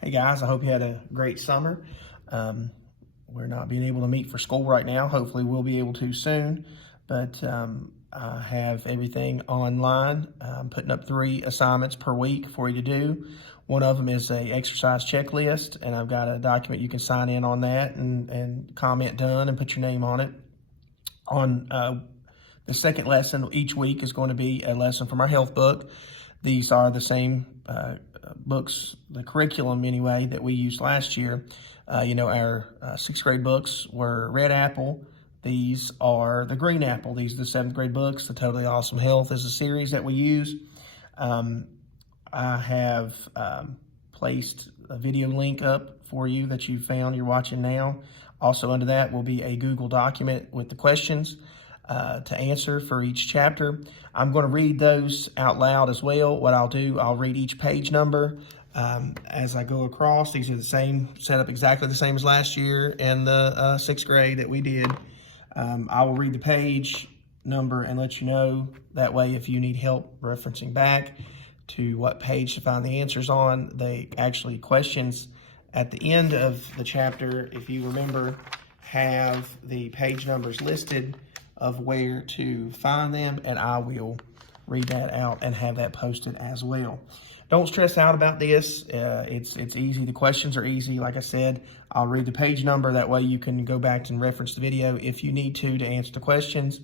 Hey guys, I hope you had a great summer. We're not being able to meet for school right now. Hopefully we'll be able to soon, but I have everything online. I'm putting up 3 assignments per week for you to do. One of them is a exercise checklist, and I've got a document you can sign in on that and comment done and put your name on it. On the second lesson each week is going to be a lesson from our health book. These are the same books, the curriculum anyway, that we used last year. Our 6th grade books were Red Apple. These are the Green Apple. These are the 7th grade books. The Totally Awesome Health is a series that we use. I have placed a video link up for you that you found you're watching now. Also under that will be a Google document with the questions to answer for each chapter. I'm going to read those out loud as well. What I'll do, I'll read each page number as I go across. These are the same, set up exactly the same as last year in the 6th grade that we did. I will read the page number and let you know. That way, if you need help referencing back to what page to find the answers on, they actually questions at the end of the chapter, if you remember, have the page numbers listed of where to find them, and I will read that out and have that posted as well. Don't stress out about this. It's easy. The questions are easy. Like I said, I'll read the page number. That way you can go back and reference the video if you need to answer the questions.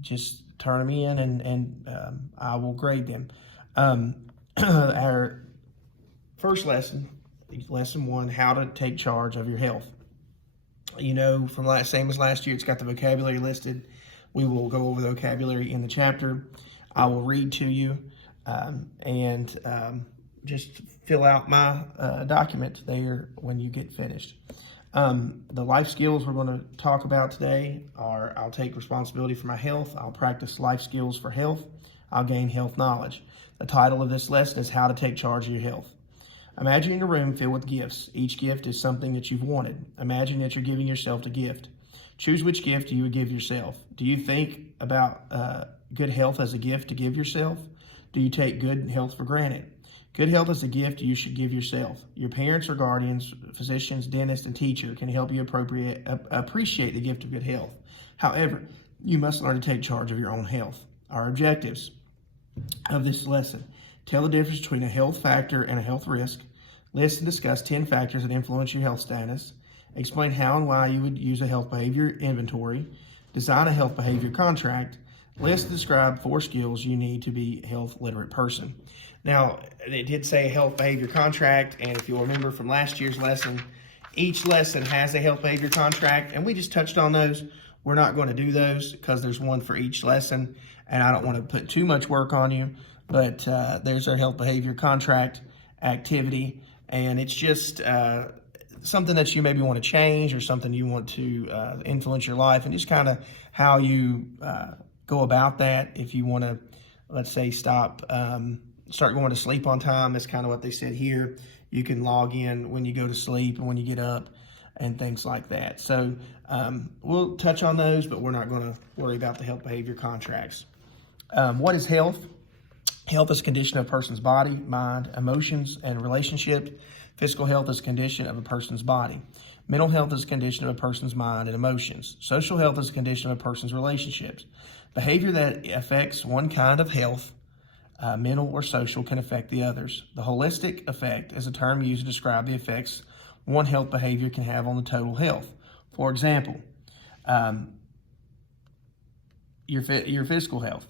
Just turn them in and I will grade them. Our first lesson, lesson 1, how to take charge of your health. From same as last year, it's got the vocabulary listed. We will go over the vocabulary in the chapter. I will read to you and just fill out my document there when you get finished. The life skills we're going to talk about today are: I'll take responsibility for my health. I'll practice life skills for health. I'll gain health knowledge. The title of this lesson is How to Take Charge of Your Health. Imagine a room filled with gifts. Each gift is something that you've wanted. Imagine that you're giving yourself a gift. Choose which gift you would give yourself. Do you think about good health as a gift to give yourself? Do you take good health for granted? Good health is a gift you should give yourself. Your parents or guardians, physicians, dentists, and teacher can help you appreciate the gift of good health. However, you must learn to take charge of your own health. Our objectives of this lesson: tell the difference between a health factor and a health risk. List and discuss 10 factors that influence your health status. Explain how and why you would use a health behavior inventory. Design a health behavior contract. List and describe 4 skills you need to be a health literate person. Now, it did say a health behavior contract, and if you'll remember from last year's lesson, each lesson has a health behavior contract, and we just touched on those. We're not going to do those because there's one for each lesson, and I don't want to put too much work on you. But there's our health behavior contract activity, and it's just something that you maybe want to change or something you want to influence your life, and just kind of how you go about that. If you want to, let's say, start going to sleep on time, that's kind of what they said here. You can log in when you go to sleep and when you get up and things like that. So we'll touch on those, but we're not going to worry about the health behavior contracts. What is health? Health is a condition of a person's body, mind, emotions, and relationships. Physical health is a condition of a person's body. Mental health is a condition of a person's mind and emotions. Social health is a condition of a person's relationships. Behavior that affects one kind of health, mental or social, can affect the others. The holistic effect is a term used to describe the effects one health behavior can have on the total health. For example, your physical health.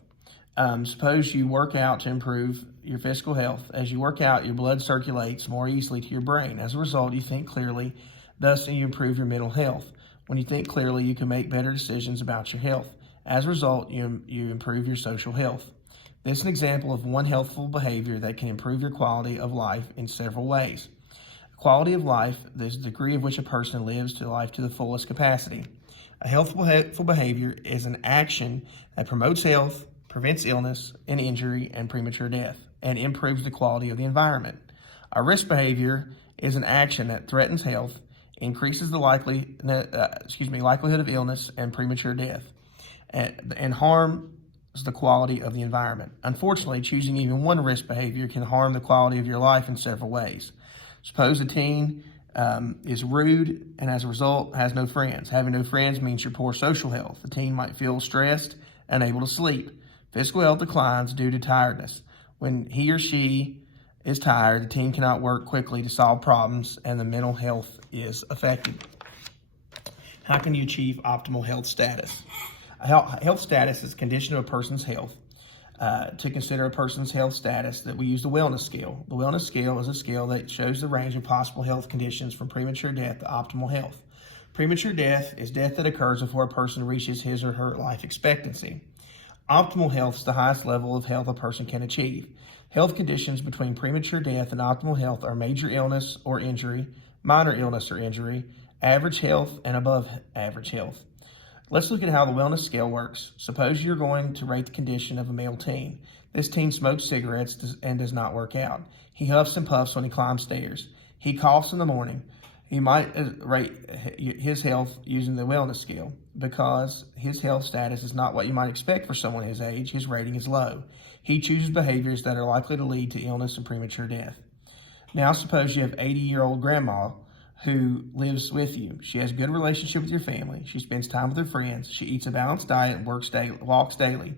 Suppose you work out to improve your physical health. As you work out, your blood circulates more easily to your brain. As a result, you think clearly, thus you improve your mental health. When you think clearly, you can make better decisions about your health. As a result, you improve your social health. This is an example of one healthful behavior that can improve your quality of life in several ways. Quality of life is the degree of which a person lives life to the fullest capacity. A healthful behavior is an action that promotes health, prevents illness and injury and premature death, and improves the quality of the environment. A risk behavior is an action that threatens health, increases the likelihood of illness and premature death, and harms the quality of the environment. Unfortunately, choosing even one risk behavior can harm the quality of your life in several ways. Suppose a teen is rude and as a result has no friends. Having no friends means your poor social health. The teen might feel stressed and unable to sleep. Physical health declines due to tiredness. When he or she is tired, the teen cannot work quickly to solve problems and the mental health is affected. How can you achieve optimal health status? Health status is a condition of a person's health. To consider a person's health status, that we use the wellness scale. The wellness scale is a scale that shows the range of possible health conditions from premature death to optimal health. Premature death is death that occurs before a person reaches his or her life expectancy. Optimal health is the highest level of health a person can achieve. Health conditions between premature death and optimal health are major illness or injury, minor illness or injury, average health, and above average health. Let's look at how the wellness scale works. Suppose you're going to rate the condition of a male teen. This teen smokes cigarettes and does not work out. He huffs and puffs when he climbs stairs. He coughs in the morning. He might rate his health using the wellness scale. Because his health status is not what you might expect for someone his age, his rating is low. He chooses behaviors that are likely to lead to illness and premature death. Now suppose you have 80-year-old grandma who lives with you. She has a good relationship with your family. She spends time with her friends. She eats a balanced diet and walks daily.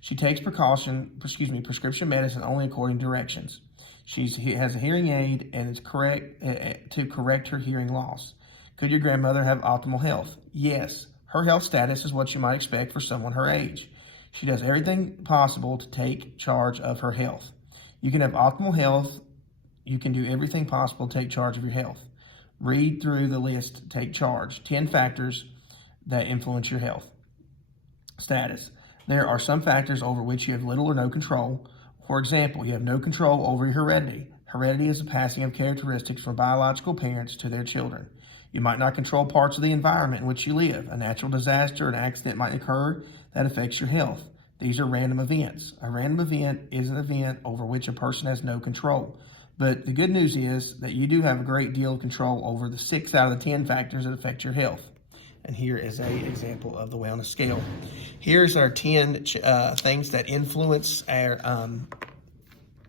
She takes prescription medicine only according to directions. She has a hearing aid and is to correct her hearing loss. Could your grandmother have optimal health? Yes. Her health status is what you might expect for someone her age. She does everything possible to take charge of her health. You can have optimal health. You can do everything possible to take charge of your health. Read through the list, take charge. 10 factors that influence your health status. There are some factors over which you have little or no control. For example, you have no control over your heredity. Heredity is the passing of characteristics from biological parents to their children. You might not control parts of the environment in which you live. A natural disaster or an accident might occur that affects your health. These are random events. A random event is an event over which a person has no control. But the good news is that you do have a great deal of control over the 6 out of the 10 factors that affect your health. And here is an example of the wellness scale. Here's our 10 things that influence our,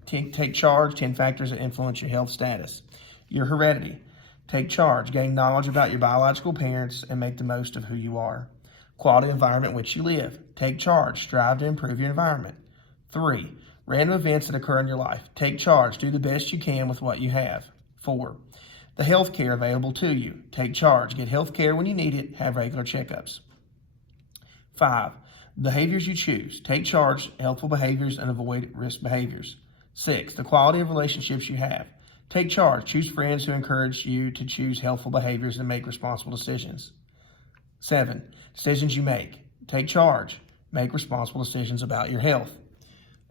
take charge, 10 factors that influence your health status. Your heredity. Take charge, gain knowledge about your biological parents, and make the most of who you are. Quality environment in which you live. Take charge, strive to improve your environment. 3. Random events that occur in your life. Take charge. Do the best you can with what you have. 4. The health care available to you. Take charge. Get health care when you need it. Have regular checkups. 5. Behaviors you choose. Take charge, healthful behaviors, and avoid risk behaviors. 6. The quality of relationships you have. Take charge. Choose friends who encourage you to choose healthful behaviors and make responsible decisions. 7. Decisions you make. Take charge. Make responsible decisions about your health.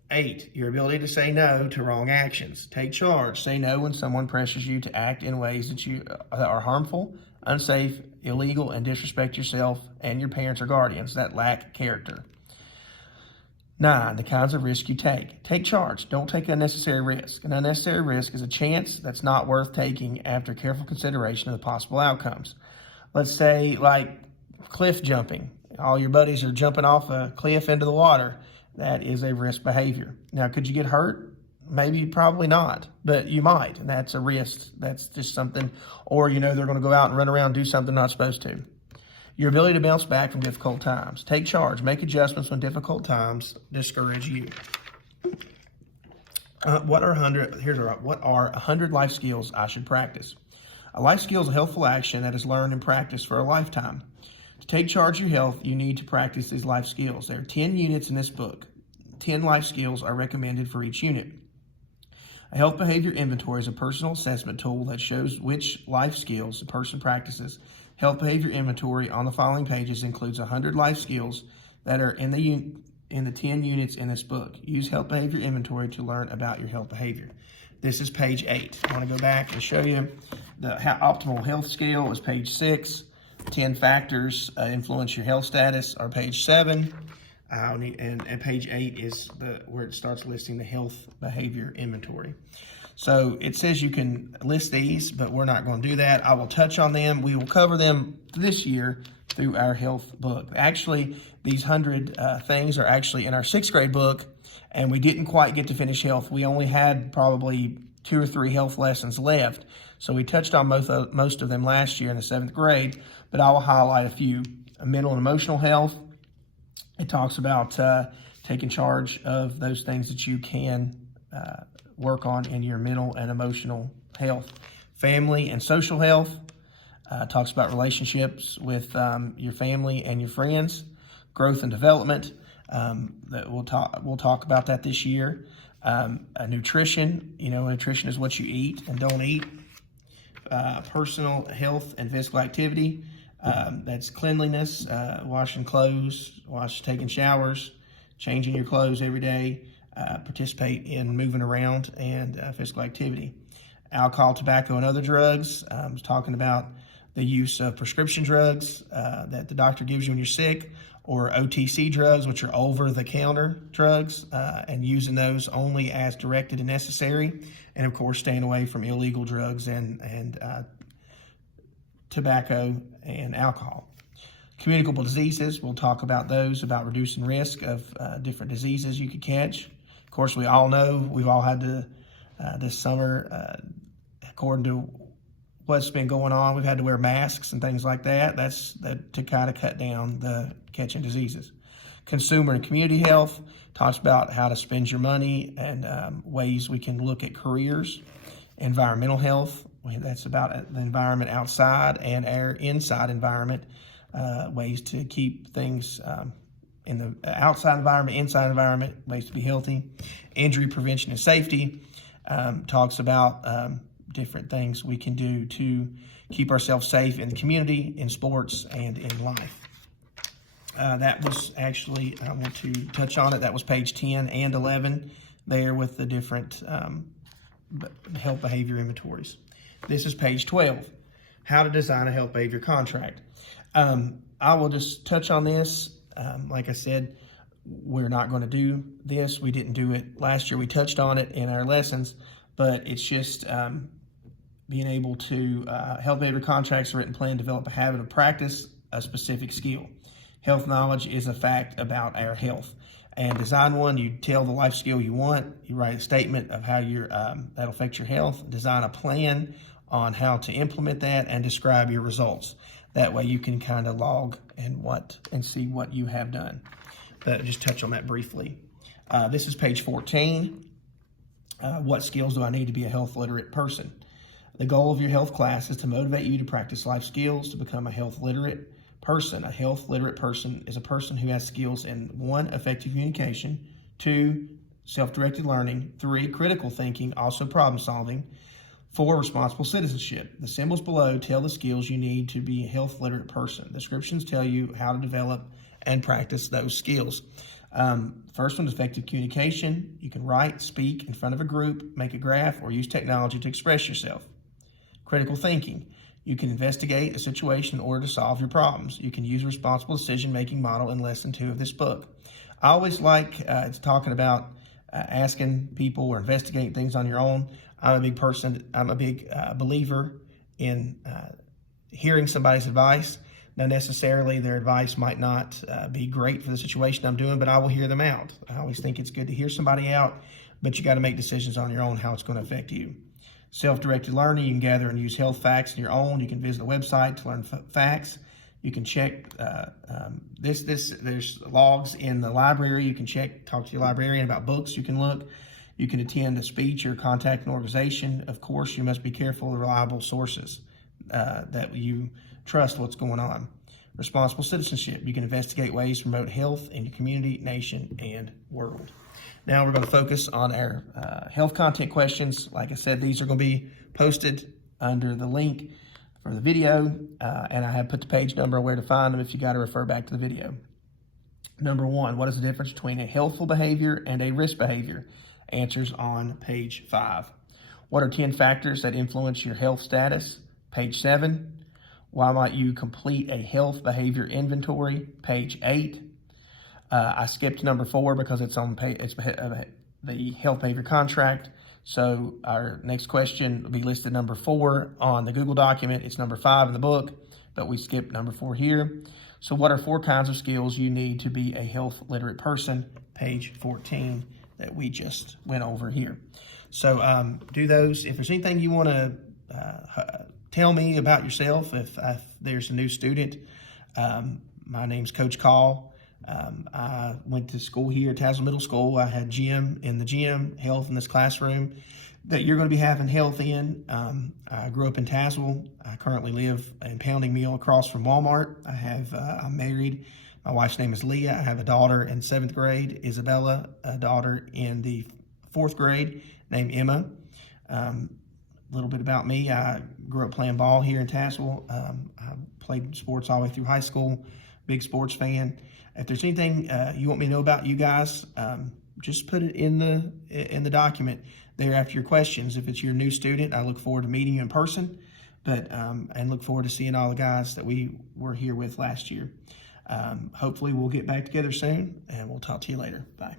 8. Your ability to say no to wrong actions. Take charge. Say no when someone pressures you to act in ways that are harmful, unsafe, illegal, and disrespect yourself and your parents or guardians that lack character. 9. The kinds of risks you take. Take charge. Don't take unnecessary risk. An unnecessary risk is a chance that's not worth taking after careful consideration of the possible outcomes. Let's say like cliff jumping. All your buddies are jumping off a cliff into the water. That is a risk behavior. Now, could you get hurt? Maybe, probably not, but you might, and that's a risk. That's just something, or they're going to go out and run around and do something not supposed to. Your ability to bounce back from difficult times. Take charge. Make adjustments when difficult times discourage you. What are 100 life skills I should practice? A life skill is a healthful action that is learned and practiced for a lifetime. To take charge of your health, you need to practice these life skills. There are 10 units in this book. 10 life skills are recommended for each unit. A health behavior inventory is a personal assessment tool that shows which life skills a person practices. Health behavior inventory on the following pages includes 100 life skills that are in the 10 units in this book. Use health behavior inventory to learn about your health behavior. This is page 8. I want to go back and show you the optimal health scale is page 6. 10 factors influence your health status are page 7. And page 8 is where it starts listing the health behavior inventory. So it says you can list these, but we're not going to do that. I will touch on them. We will cover them this year through our health book. Actually, these 100 things are actually in our 6th grade book, and we didn't quite get to finish health. We only had probably 2 or 3 health lessons left. So we touched on most of them last year in the 7th grade, but I will highlight a few. Mental and emotional health. It talks about taking charge of those things that you can work on in your mental and emotional health. Family and social health. Talks about relationships with your family and your friends. Growth and development. That we'll talk about that this year. Nutrition. Nutrition is what you eat and don't eat. Personal health and physical activity. That's cleanliness, washing clothes, taking showers, changing your clothes every day, participate in moving around and physical activity. Alcohol, tobacco, and other drugs. I was talking about the use of prescription drugs that the doctor gives you when you're sick, or OTC drugs, which are over-the-counter drugs, and using those only as directed and necessary. And, of course, staying away from illegal drugs and tobacco and alcohol. Communicable diseases, we'll talk about those, about reducing risk of different diseases you could catch. Of course, we all know, we've all had to, this summer, according to what's been going on, we've had to wear masks and things like that. That's to kind of cut down the catching diseases. Consumer and community health talks about how to spend your money and ways we can look at careers. Environmental health, that's about the environment outside and our inside environment, ways to keep things in the outside environment, inside environment, ways to be healthy. Injury prevention and safety talks about different things we can do to keep ourselves safe in the community, in sports, and in life. That was actually, I want to touch on it, that was page 10 and 11 there with the different health behavior inventories. This is page 12, how to design a health behavior contract. I will just touch on this. Like I said, we're not going to do this. We didn't do it last year. We touched on it in our lessons, but it's just being able to health behavior contracts, a written plan, develop a habit of practice, a specific skill. Health knowledge is a fact about our health. And design one, you tell the life skill you want, you write a statement of how that'll affect your health, design a plan on how to implement that, and describe your results. That way you can kind of log and see what you have done. But just touch on that briefly. This is page 14. What skills do I need to be a health literate person? The goal of your health class is to motivate you to practice life skills to become a health literate person. A health literate person is a person who has skills in 1, effective communication, 2, self-directed learning, 3, critical thinking, also problem solving, 4, responsible citizenship. The symbols below tell the skills you need to be a health literate person. Descriptions tell you how to develop and practice those skills. First one is effective communication. You can write, speak in front of a group, make a graph, or use technology to express yourself. Critical thinking. You can investigate a situation in order to solve your problems. You can use a responsible decision-making model in lesson 2 of this book. I always like talking about asking people or investigating things on your own. I'm a big person. I'm a big believer in hearing somebody's advice. Now, necessarily their advice might not be great for the situation I'm doing, but I will hear them out. I always think it's good to hear somebody out, but you got to make decisions on your own how it's going to affect you. Self-directed learning, you can gather and use health facts on your own. You can visit a website to learn facts. You can check there's logs in the library. You can talk to your librarian about books you can look. You can attend a speech or contact an organization. Of course, you must be careful of reliable sources that you trust what's going on. Responsible citizenship, you can investigate ways to promote health in your community, nation, and world. Now we're going to focus on our health content questions. Like I said, these are going to be posted under the link for the video, and I have put the page number where to find them if you got to refer back to the video. Number 1, what is the difference between a healthful behavior and a risk behavior? Answers on page 5. What are 10 factors that influence your health status? Page 7. Why might you complete a health behavior inventory? Page 8. I skipped number 4 because it's on the health behavior contract. So our next question will be listed number 4 on the Google document. It's number 5 in the book, but we skipped number 4 here. So what are 4 kinds of skills you need to be a health literate person? Page 14 that we just went over here. So do those. If there's anything you want to tell me about yourself, if there's a new student, my name's Coach Call. I went to school here at Tazewell Middle School. I had gym in the gym, health in this classroom that you're going to be having health in. I grew up in Tazewell. I currently live in Pounding Mill across from Walmart. I'm married. My wife's name is Leah. I have a daughter in 7th grade, Isabella, a daughter in the 4th grade named Emma. A little bit about me. I grew up playing ball here in Tazewell. I played sports all the way through high school. Big sports fan. If there's anything you want me to know about you guys, just put it in the document there after your questions. If it's your new student, I look forward to meeting you in person, and look forward to seeing all the guys that we were here with last year. Hopefully we'll get back together soon, and we'll talk to you later. Bye.